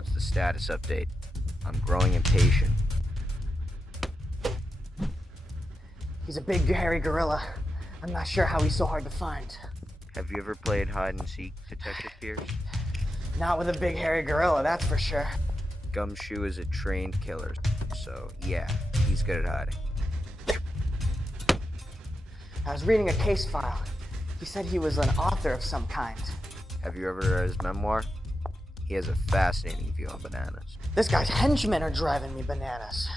What's the status update? I'm growing impatient. He's a big, hairy gorilla. I'm not sure how he's so hard to find. Have you ever played hide and seek, Detective Pierce? Not with a big, hairy gorilla, that's for sure. Gumshoe is a trained killer, so yeah, he's good at hiding. I was reading a case file. He said he was an author of some kind. Have you ever read his memoir? He has a fascinating view on bananas. This guy's henchmen are driving me bananas.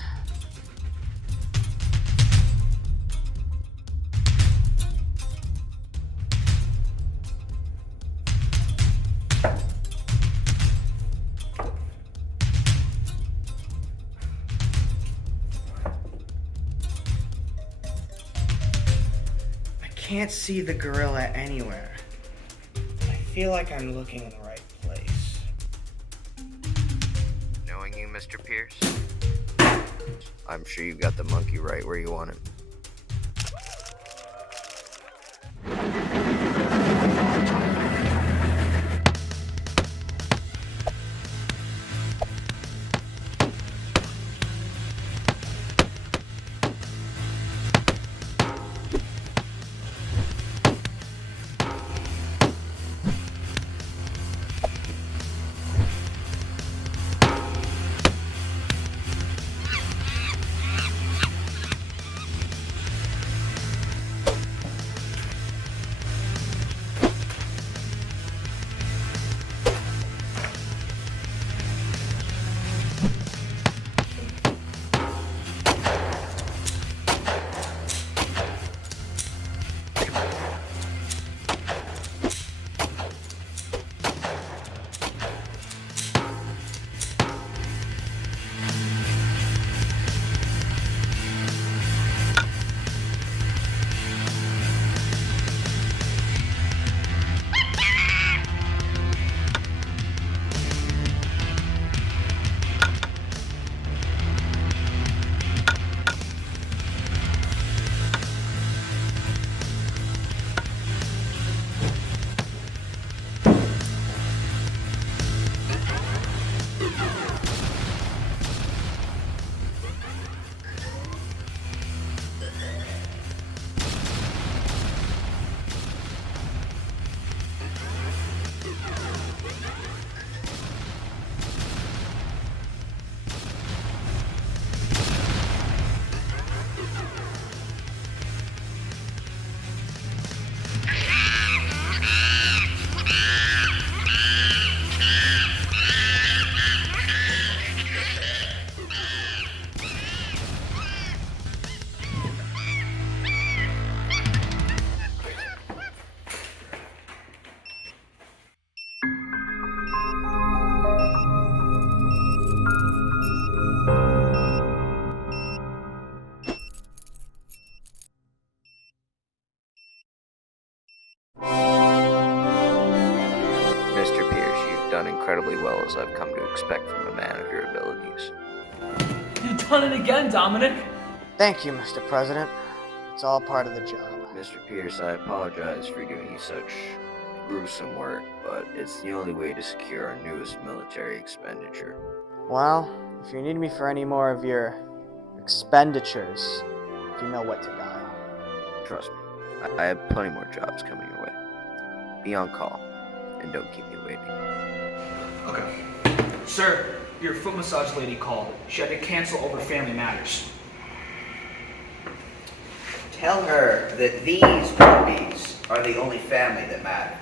I can't see the gorilla anywhere. I feel like I'm looking in the right place. Knowing you, Mr. Pierce, I'm sure you got the monkey right where you want him. Mr. Pierce, you've done incredibly well, as I've come to expect from a man of your abilities. You've done it again, Dominic! Thank you, Mr. President. It's all part of the job. Mr. Pierce, I apologize for giving you such gruesome work, but it's the only way to secure our newest military expenditure. Well, if you need me for any more of your expenditures, you know what to dial. Trust me, I have plenty more jobs coming your way. Be on call, and don't keep me waiting. Okay. Sir, your foot massage lady called. She had to cancel over family matters. Tell her that these puppies are the only family that matters.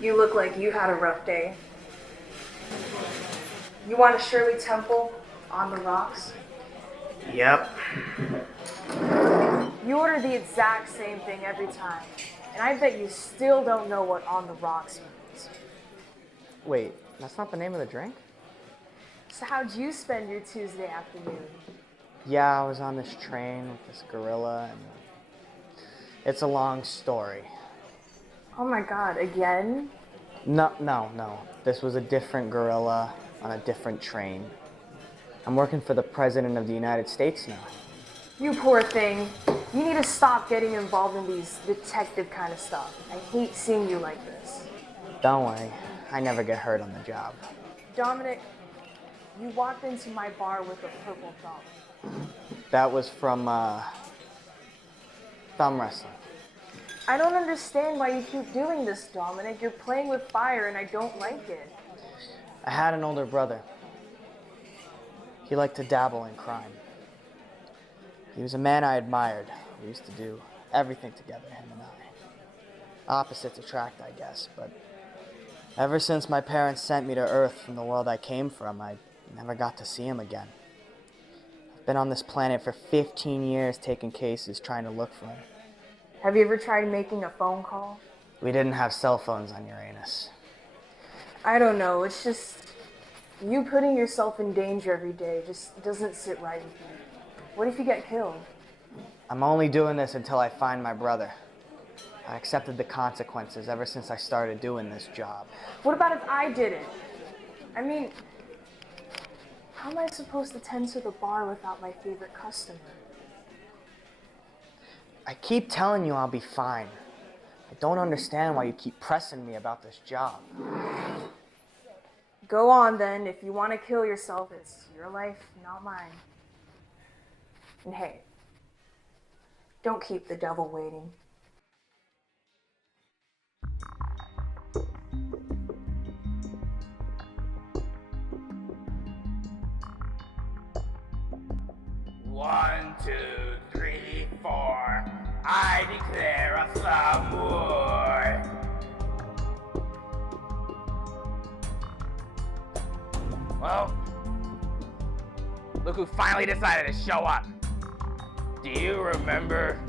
You look like you had a rough day. You want a Shirley Temple on the rocks? Yep. You order the exact same thing every time, and I bet you still don't know what on the rocks means. Wait, that's not the name of the drink? So how'd you spend your Tuesday afternoon? Yeah, I was on this train with this gorilla, and It's a long story. Oh my god, again? No. This was a different gorilla on a different train. I'm working for the President of the United States now. You poor thing. You need to stop getting involved in these detective kind of stuff. I hate seeing you like this. Don't worry, I never get hurt on the job. Dominic, you walked into my bar with a purple thumb. That was from, thumb wrestling. I don't understand why you keep doing this, Dominic. You're playing with fire and I don't like it. I had an older brother. He liked to dabble in crime. He was a man I admired. We used to do everything together, him and I. Opposites attract, I guess, but ever since my parents sent me to Earth from the world I came from, I never got to see him again. I've been on this planet for 15 years taking cases, trying to look for him. Have you ever tried making a phone call? We didn't have cell phones on Uranus. I don't know, it's just you putting yourself in danger every day just doesn't sit right with me. What if you get killed? I'm only doing this until I find my brother. I accepted the consequences ever since I started doing this job. What about if I did it? I mean, how am I supposed to tend to the bar without my favorite customer? I keep telling you I'll be fine. I don't understand why you keep pressing me about this job. Go on then, if you want to kill yourself, it's your life, not mine. And hey, don't keep the devil waiting. One, two, three, four. I declare a thumb war. Well, look who finally decided to show up. Do you remember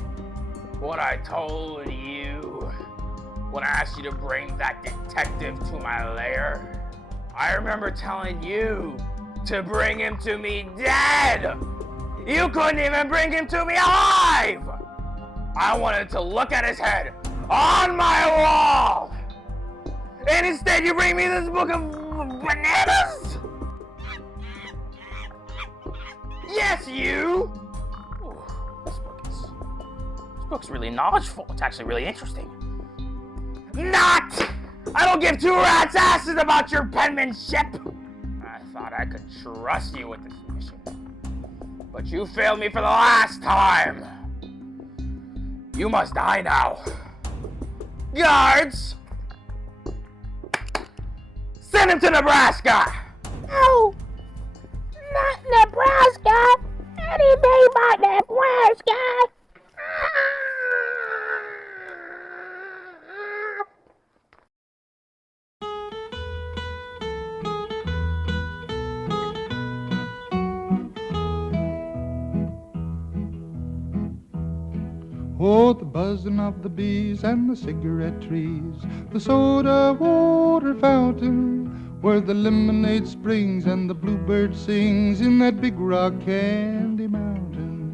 what I told you when I asked you to bring that detective to my lair? I remember telling you to bring him to me dead. You couldn't even bring him to me alive! I wanted to look at his head on my wall! And instead you bring me this book of bananas? Yes, you! Ooh, this book's really knowledgeable. It's actually really interesting. Not! I don't give two rats' asses about your penmanship! I thought I could trust you with this mission. But you failed me for the last time. You must die now. Guards! Send him to Nebraska! No! Not Nebraska! Anything but Nebraska! Oh, the buzzing of the bees and the cigarette trees, the soda water fountain, where the lemonade springs and the bluebird sings in that big rock candy mountain.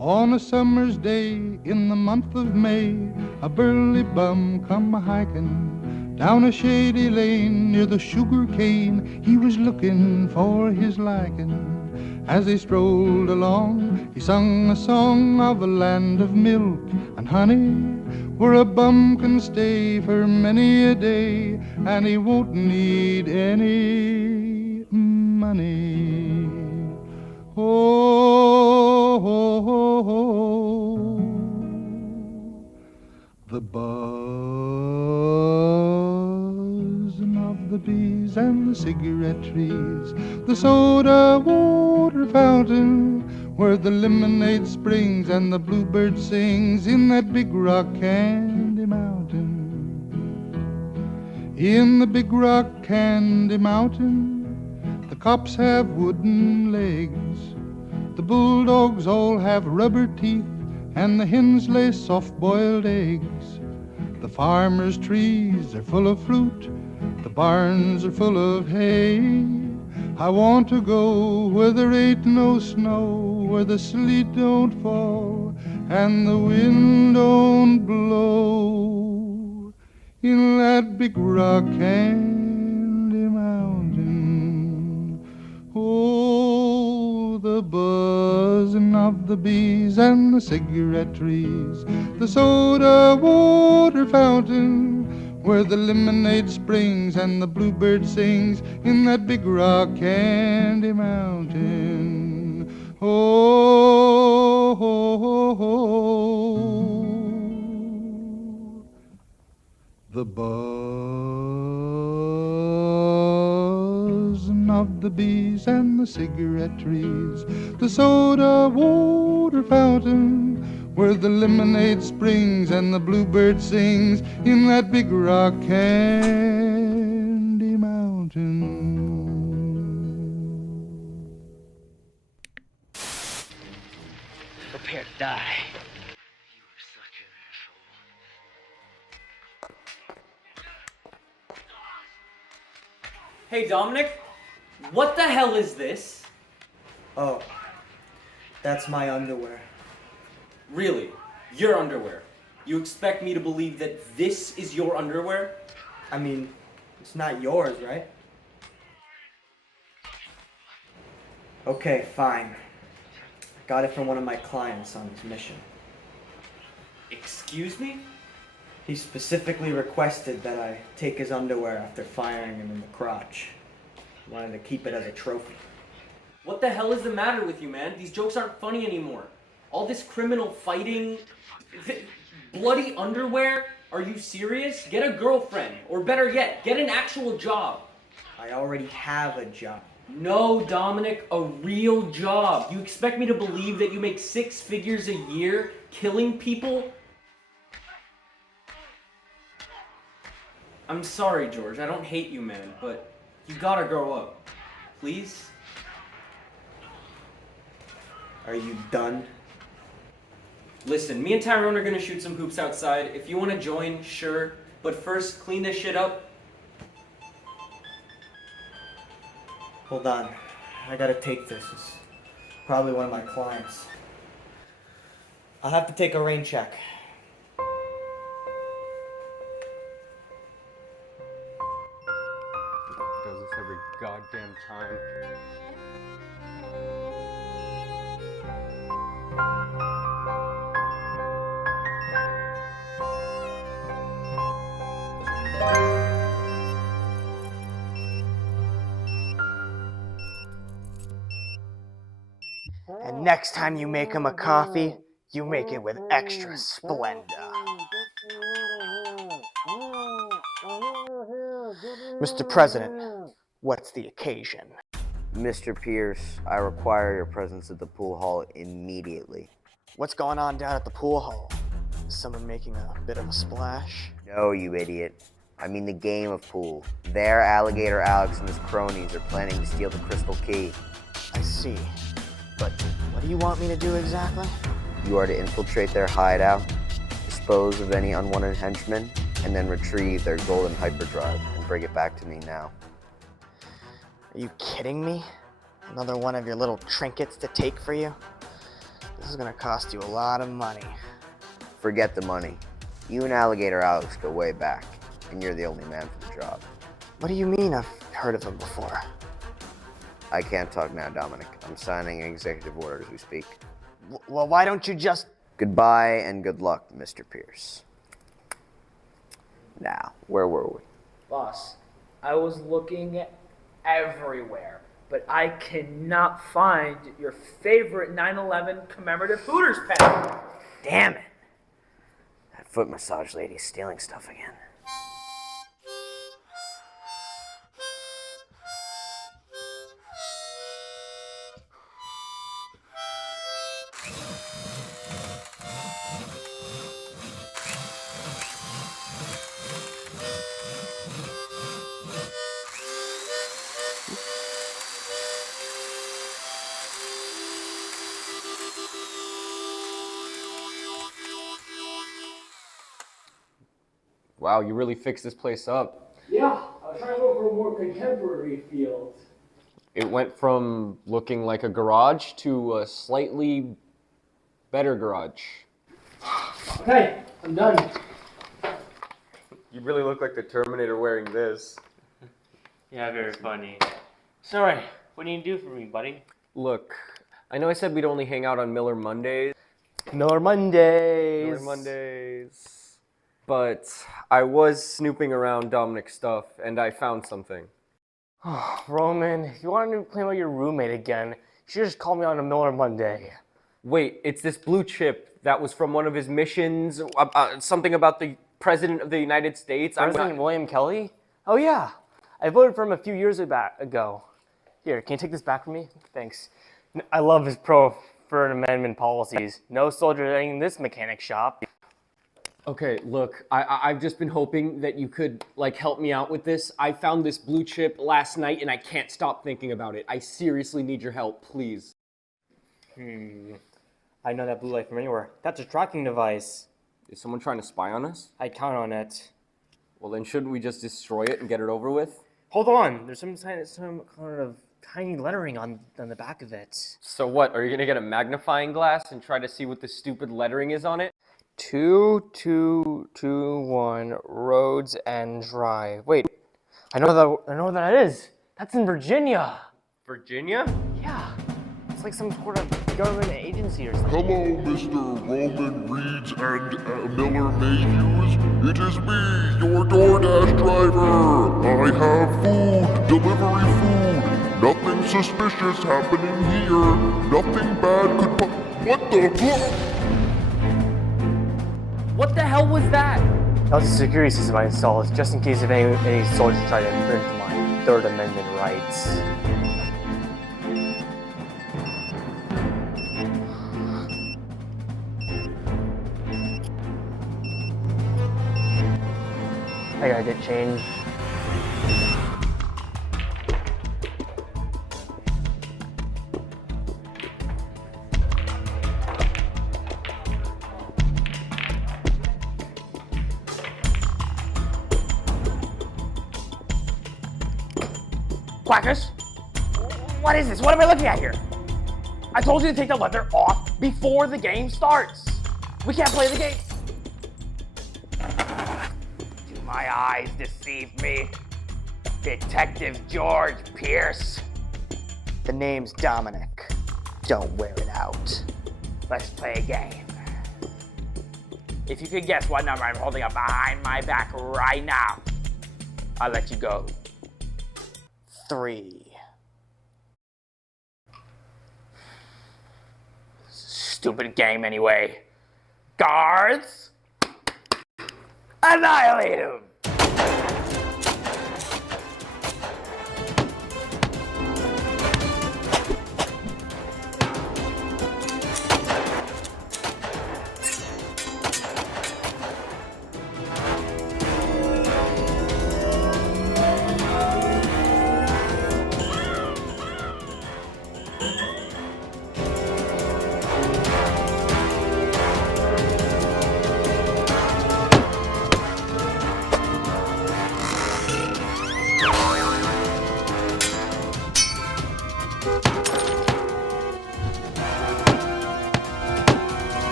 On a summer's day in the month of May, a burly bum come a-hiking down a shady lane near the sugar cane. He was looking for his liking. As he strolled along, he sung a song of a land of milk and honey, where a bum can stay for many a day, and he won't need any money. Oh, oh, oh, oh. The buzzing of the bees and the cigarette trees, the soda water fountain, where the lemonade springs and the bluebird sings in that big rock candy mountain. In the big rock candy mountain, the cops have wooden legs, the bulldogs all have rubber teeth, and the hens lay soft-boiled eggs. The farmers' trees are full of fruit, the barns are full of hay. I want to go where there ain't no snow, where the sleet don't fall and the wind don't blow. In that big rock candy mountain, oh, the buzzing of the bees and the cigarette trees, the soda water fountain, where the lemonade springs and the bluebird sings in that big rock candy mountain. Oh, oh, oh, oh. The buzzing of the bees and the cigarette trees, the soda water fountain, where the lemonade springs and the bluebird sings in that big rock candy mountain. Prepare to die. Hey, Dominic, what the hell is this? Oh, that's my underwear. Really? Your underwear? You expect me to believe that this is your underwear? I mean, it's not yours, right? Okay, fine. I got it from one of my clients on his mission. Excuse me? He specifically requested that I take his underwear after firing him in the crotch. He wanted to keep it as a trophy. What the hell is the matter with you, man? These jokes aren't funny anymore. All this criminal fighting, bloody underwear? Are you serious? Get a girlfriend, or better yet, get an actual job. I already have a job. No, Dominic, a real job. You expect me to believe that you make 6 figures a year killing people? I'm sorry, George. I don't hate you, man, but you gotta grow up. Please? Are you done? Listen, me and Tyrone are gonna shoot some hoops outside. If you wanna join, sure. But first, clean this shit up. Hold on. I gotta take this. It's probably one of my clients. I'll have to take a rain check. Does this every goddamn time. And next time you make him a coffee, you make it with extra Splenda. Mr. President, what's the occasion? Mr. Pierce, I require your presence at the pool hall immediately. What's going on down at the pool hall? Is someone making a bit of a splash? No, you idiot. I mean the game of pool. There, Alligator Alex and his cronies are planning to steal the Crystal Key. I see. But what do you want me to do exactly? You are to infiltrate their hideout, dispose of any unwanted henchmen, and then retrieve their golden hyperdrive and bring it back to me now. Are you kidding me? Another one of your little trinkets to take for you? This is gonna cost you a lot of money. Forget the money. You and Alligator Alex go way back, and you're the only man for the job. What do you mean I've heard of him before? I can't talk now, Dominic. I'm signing an executive order as we speak. Well, why don't you just... Goodbye and good luck, Mr. Pierce. Now, where were we? Boss, I was looking everywhere, but I cannot find your favorite 9/11 commemorative Hooters pen. Damn it! That foot massage lady's stealing stuff again. Wow, you really fixed this place up. Yeah, I was trying to go for a more contemporary feel. It went from looking like a garage to a slightly better garage. Okay, I'm done. You really look like the Terminator wearing this. Yeah, very funny. Sorry, what do you do for me, buddy? Look, I know I said we'd only hang out on Miller Mondays. Miller Mondays. Miller Mondays. But I was snooping around Dominic's stuff, and I found something. Roman, if you wanted to play with your roommate again, you should just call me on a Miller Monday. Wait, it's this blue chip that was from one of his missions, something about the President of the United States. President William Kelly? Oh yeah, I voted for him a few years ago. Here, can you take this back from me? Thanks. I love his pro-First Amendment policies. No soldier in this mechanic shop. Okay, look, I've just been hoping that you could, like, help me out with this. I found this blue chip last night, and I can't stop thinking about it. I seriously need your help, please. I know that blue light from anywhere. That's a tracking device. Is someone trying to spy on us? I count on it. Well, then shouldn't we just destroy it and get it over with? Hold on, there's some kind of tiny lettering on the back of it. So what, are you gonna get a magnifying glass and try to see what the stupid lettering is on it? 2221 Roads and Drive. Wait, I know what that is. That's in Virginia. Virginia? Yeah, it's like some sort of government agency or something. Hello, Mr. Roman Reeds and Miller Mayhews. It is me, your DoorDash driver. I have food, delivery food. Nothing suspicious happening here. Nothing bad could What the fuck? What the hell was that? That was a security system I installed, just in case if any soldiers try to infringe my Third Amendment rights. I gotta get changed. Quackers? What is this? What am I looking at here? I told you to take the leather off before the game starts. We can't play the game. Do my eyes deceive me? Detective George Pierce. The name's Dominic. Don't wear it out. Let's play a game. If you could guess what number I'm holding up behind my back right now, I'll let you go. 3. Stupid game anyway. Guards, annihilate him!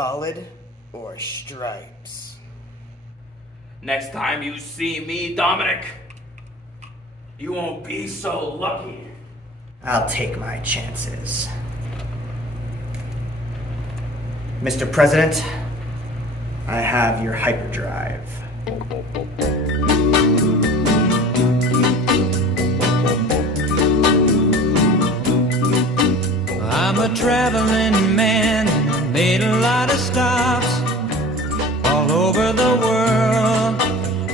solid or stripes? Next time you see me, Dominic, you won't be so lucky. I'll take my chances. Mr. President, I have your hyperdrive. I'm a traveling man, made a lot of stops all over the world,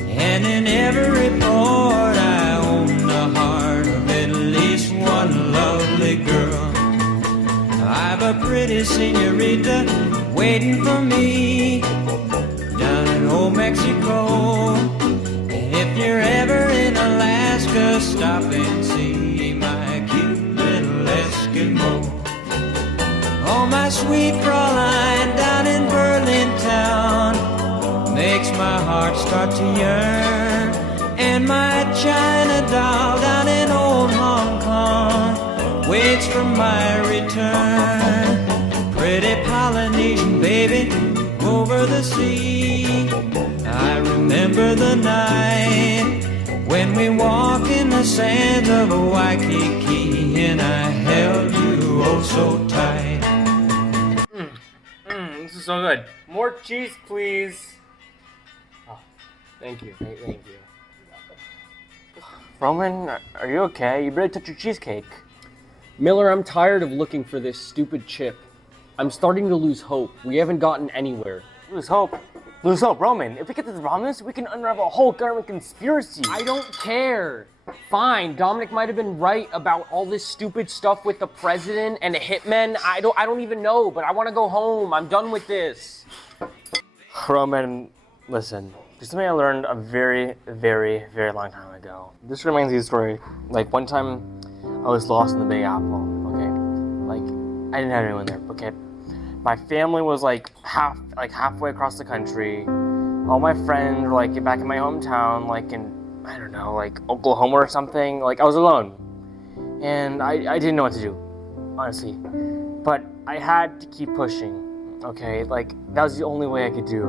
and in every port I own the heart of at least one lovely girl. I've a pretty senorita waiting for me down in old Mexico, and if you're ever in Alaska, stop and see my cute little Eskimo. Oh, my sweet Fraulein down in Berlin town makes my heart start to yearn. And my China doll down in old Hong Kong waits for my return. Pretty Polynesian baby over the sea, I remember the night when we walked in the sands of Waikiki, and I held you oh so tight. This is so good. More cheese, please. Oh, thank you. Thank you. Roman, are you okay? You better touch your cheesecake. Miller, I'm tired of looking for this stupid chip. I'm starting to lose hope. We haven't gotten anywhere. Lose hope? Lose hope, Roman. If we get this promise, we can unravel a whole government conspiracy. I don't care. Fine, Dominic might have been right about all this stupid stuff with the president and the hitmen. I don't even know, but I want to go home. I'm done with this. Roman, listen. There's something I learned a very, very, very long time ago. This reminds me of a story. Like, one time, I was lost in the Big Apple, okay? Like, I didn't have anyone there, okay? My family was halfway across the country. All my friends were like back in my hometown, like in, I don't know, like Oklahoma or something. Like, I was alone. And I didn't know what to do, honestly. But I had to keep pushing, okay? Like, that was the only way I could do.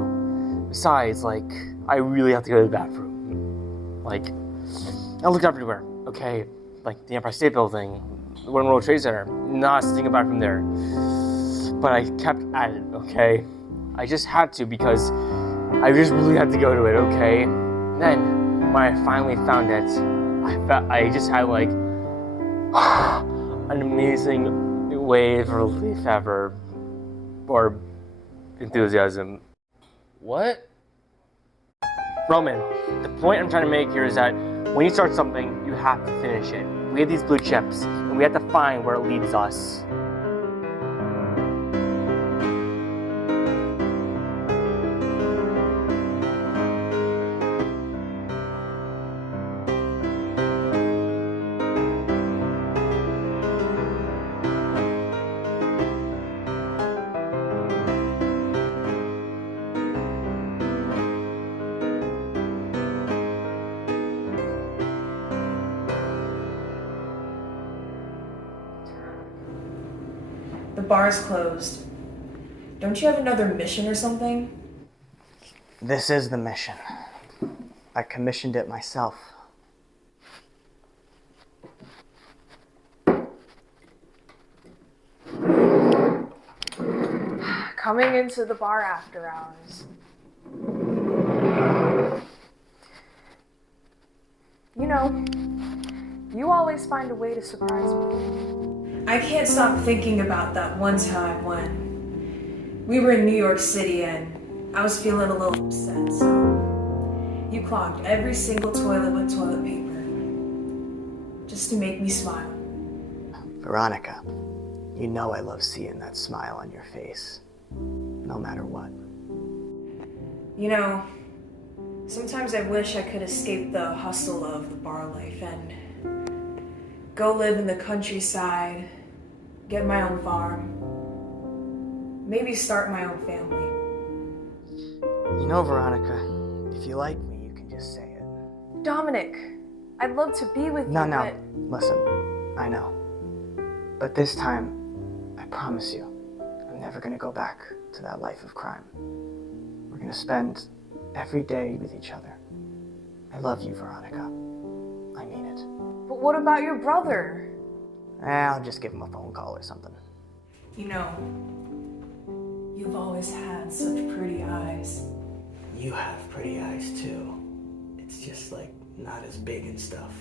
Besides, like, I really have to go to the bathroom. Like, I looked everywhere, okay? Like, the Empire State Building, the World Trade Center, not a single bathroom there. But I kept at it, okay? I just had to because I just really had to go to it, okay? And then, when I finally found it, I just had, like, an amazing wave of relief ever. Or enthusiasm. What? Roman, the point I'm trying to make here is that when you start something, you have to finish it. We have these blue chips, and we have to find where it leads us. The bar's closed. Don't you have another mission or something? This is the mission. I commissioned it myself. Coming into the bar after hours. You know, you always find a way to surprise me. I can't stop thinking about that one time when we were in New York City and I was feeling a little upset, so you clogged every single toilet with toilet paper just to make me smile. Veronica, you know I love seeing that smile on your face, no matter what. You know, sometimes I wish I could escape the hustle of the bar life and go live in the countryside, get my own farm, maybe start my own family. You know, Veronica, if you like me, you can just say it. Dominic, I'd love to be with you, No, listen, I know. But this time, I promise you, I'm never gonna go back. to that life of crime. We're gonna spend every day with each other. I love you, Veronica. I mean it. But what about your brother? I'll just give him a phone call or something. You know, you've always had such pretty eyes. You have pretty eyes too. It's just like not as big and stuff.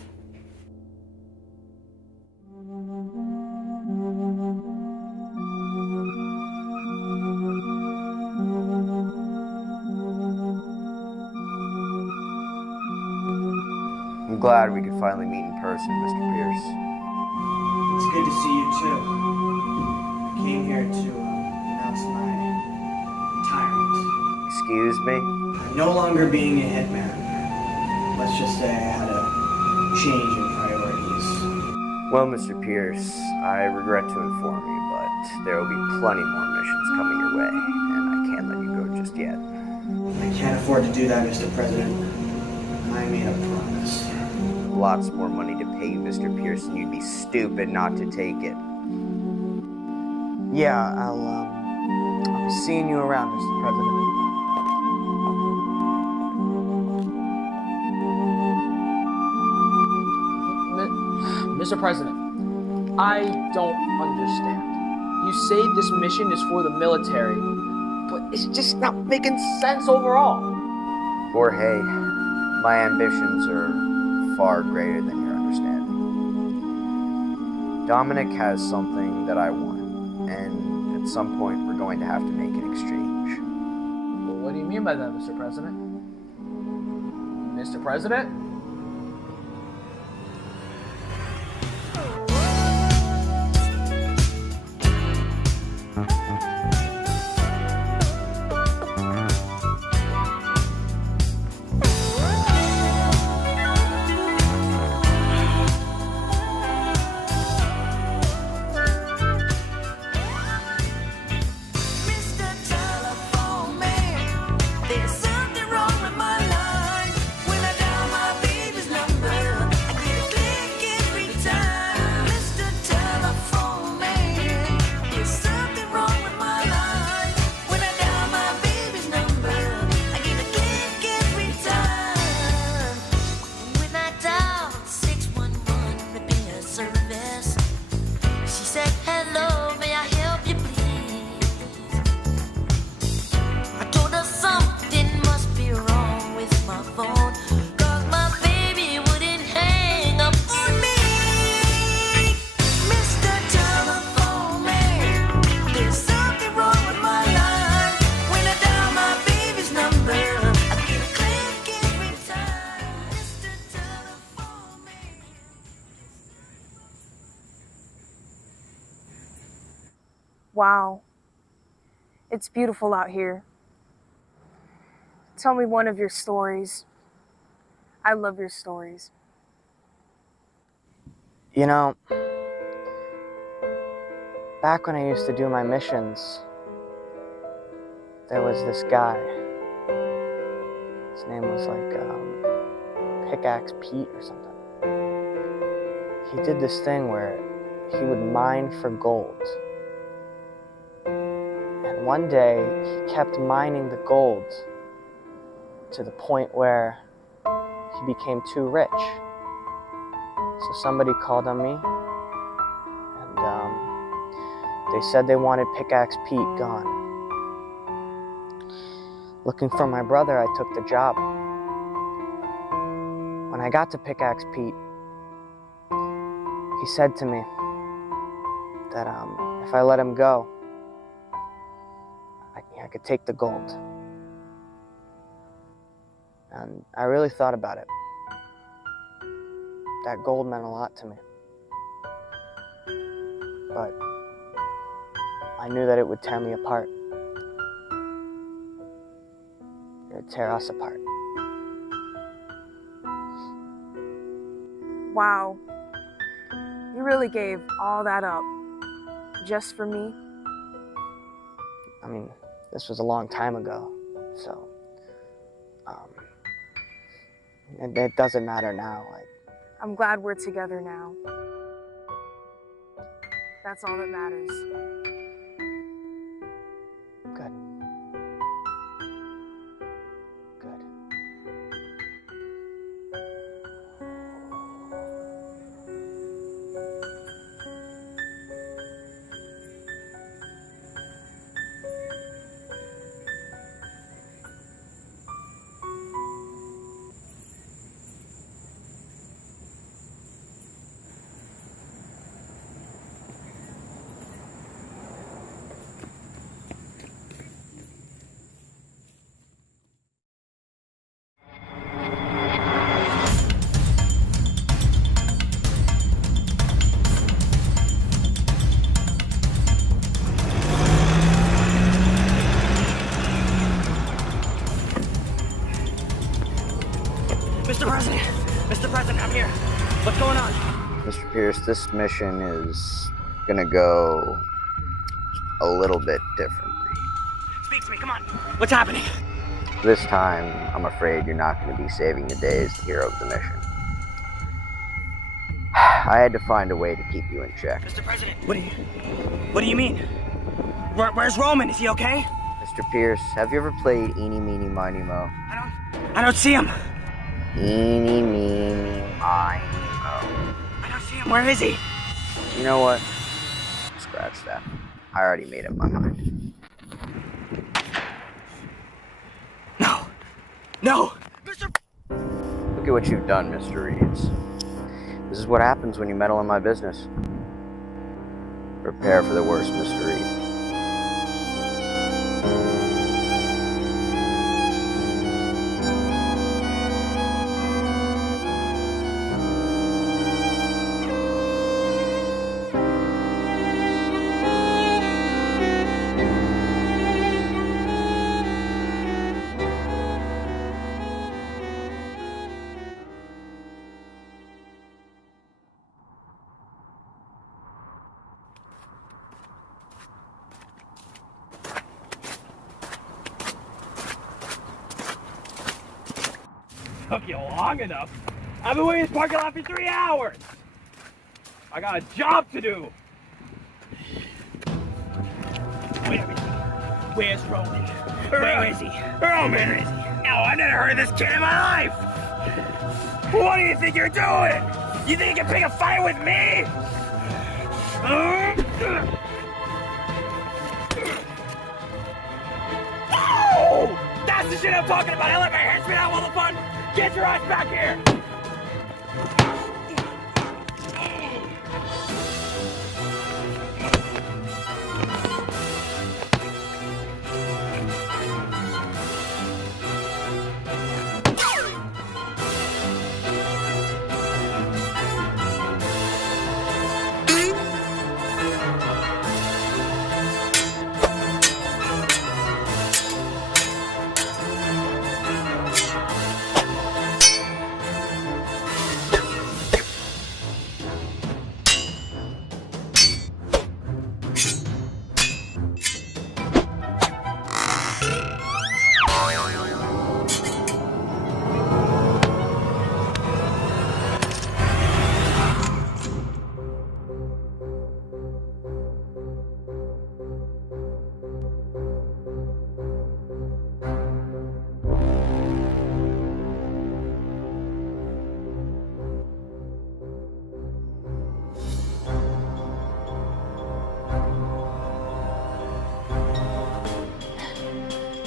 I'm glad we could finally meet in person, Mr. Pierce. It's good to see you too. I came here to announce my retirement. Excuse me? I'm no longer being a hitman. Let's just say I had a change in priorities. Well, Mr. Pierce, I regret to inform you, but there will be plenty more missions coming your way, and I can't let you go just yet. I can't afford to do that, Mr. President. I made a promise. Lots more money to pay you, Mr. Pierce, and you'd be stupid not to take it. Yeah, I'll be seeing you around, Mr. President. Mr. President, I don't understand. You say this mission is for the military, but it's just not making sense overall. Jorge, my ambitions are far greater than your understanding. Dominic has something that I want, and at some point we're going to have to make an exchange. Well, what do you mean by that, Mr. President? Mr. President? Wow. It's beautiful out here. Tell me one of your stories. I love your stories. You know, back when I used to do my missions, there was this guy. His name was like Pickaxe Pete or something. He did this thing where he would mine for gold. And one day, he kept mining the gold to the point where he became too rich. So somebody called on me, and they said they wanted Pickaxe Pete gone. Looking for my brother, I took the job. When I got to Pickaxe Pete, he said to me that if I let him go, I could take the gold. And I really thought about it. That gold meant a lot to me. But I knew that it would tear me apart. It would tear us apart. Wow. You really gave all that up just for me? I mean, this was a long time ago, so it doesn't matter now. I'm glad we're together now. That's all that matters. Good. Mr. President! Mr. President, I'm here. What's going on? Mr. Pierce, this mission is gonna go a little bit differently. Speak to me, come on. What's happening? This time, I'm afraid you're not gonna be saving the day as the hero of the mission. I had to find a way to keep you in check. Mr. President, what do you mean? Where's Roman? Is he okay? Mr. Pierce, have you ever played Eeny, Meeny, Miny, Mo? I don't see him. Eeny, Meeny, Miny, Mo. I don't see him. Where is he? You know what? Scratch that. I already made up my mind. No! Look at what you've done, Mr. Reeds. This is what happens when you meddle in my business. Prepare for the worst, Mr. Reed. Took you long enough. I've been waiting in this parking lot for 3 hours. I got a job to do. Where's Roman? Where is he? Roman! Where is he? No, I've never heard of this kid in my life. What do you think you're doing? You think you can pick a fight with me? Oh! That's the shit I'm talking about. I let my hair spit out all the fun. Get your ass back here!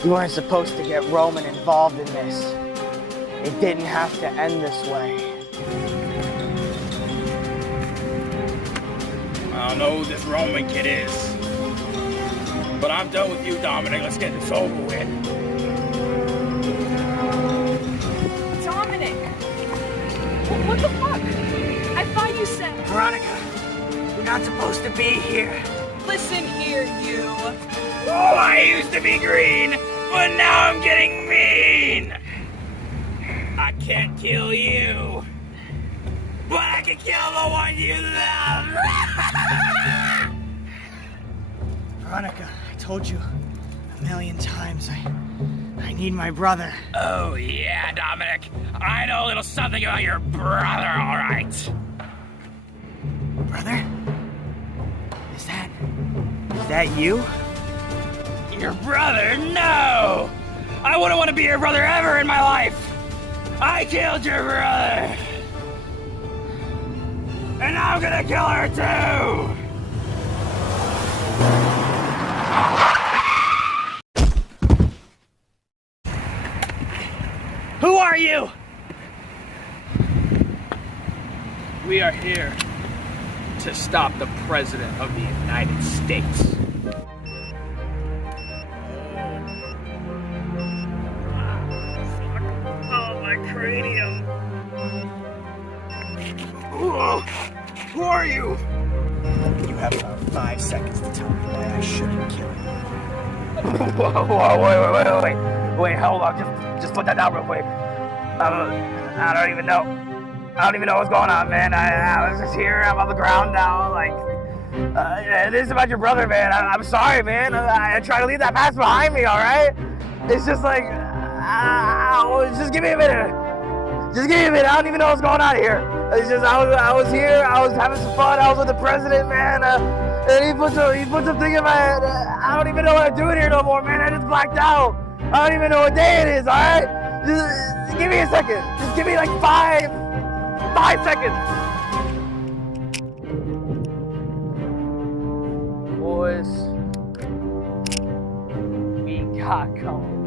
You weren't supposed to get Roman involved in this. It didn't have to end this way. I don't know who this Roman kid is, but I'm done with you, Dominic. Let's get this over with. Dominic! What the fuck? I thought you said... Veronica, you're not supposed to be here. Listen here, you. Oh, I used to be green, but now I'm getting mean. I can't kill you, but I can kill the one you love. Veronica, I told you a million times I need my brother. Oh yeah, Dominic. I know a little something about your brother, all right. Brother? Is that you? Your brother? No! I wouldn't want to be your brother ever in my life! I killed your brother! And I'm gonna kill her too! Who are you? We are here to stop the President of the United States. Cranium. Who are you? You have about 5 seconds to tell me why I shouldn't kill you. Whoa, wait, hold on, just put that down real quick. I don't even know. I don't even know what's going on, man. I was just here. I'm on the ground now. Like, this is about your brother, man. I'm sorry, man. I try to leave that past behind me, all right? It's just like, just give me a minute. Just give me a minute. I don't even know what's going on here. It's just I was here. I was having some fun. I was with the president, man. And he put some thing in my head. I don't even know what I'm doing here no more, man. I just blacked out. I don't even know what day it is. All right. Just give me a second. Just give me like 5 seconds. Boys, we got going.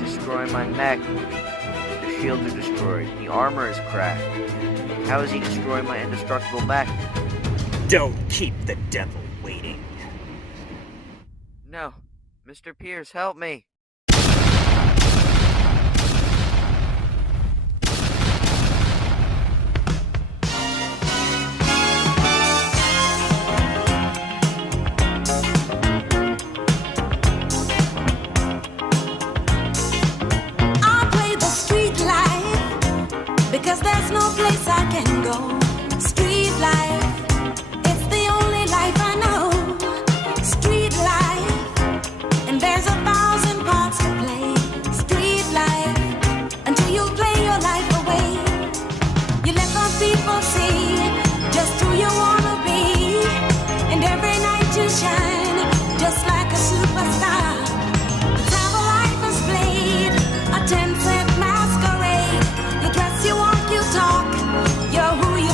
Destroying my mech. The shields are destroyed. The armor is cracked. How is he destroying my indestructible mech? Don't keep the devil waiting. No. Mr. Pierce, help me. Because there's no place I can go. Street life, it's the only life I know. Street life, and there's 1,000 parts to play. Street life, until you play your life away. You let those people see just who you wanna be, and every night you shine just like a superstar. That's how the life is played, a 10-cent masquerade. You dress, you walk, you talk, you're who you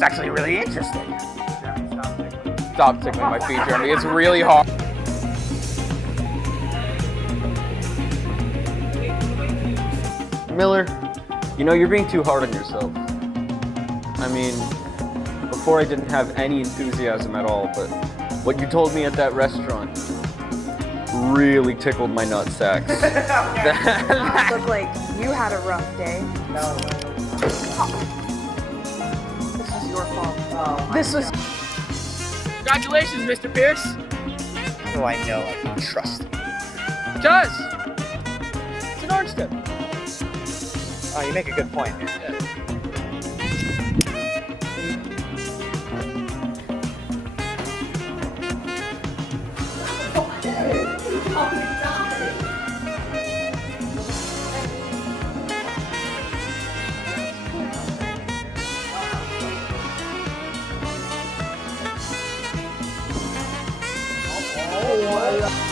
That's actually really interesting. Stop tickling my feet, Jeremy. It's really hard. Miller, you know, you're being too hard on yourself. I mean, before I didn't have any enthusiasm at all, but what you told me at that restaurant really tickled my nutsack. Look like you had a rough day. No. This is your fault. This was. Congratulations, Mr. Pierce. How do I know I can trust him? Just. It's an orange tip. Oh, you make a good point. Oh,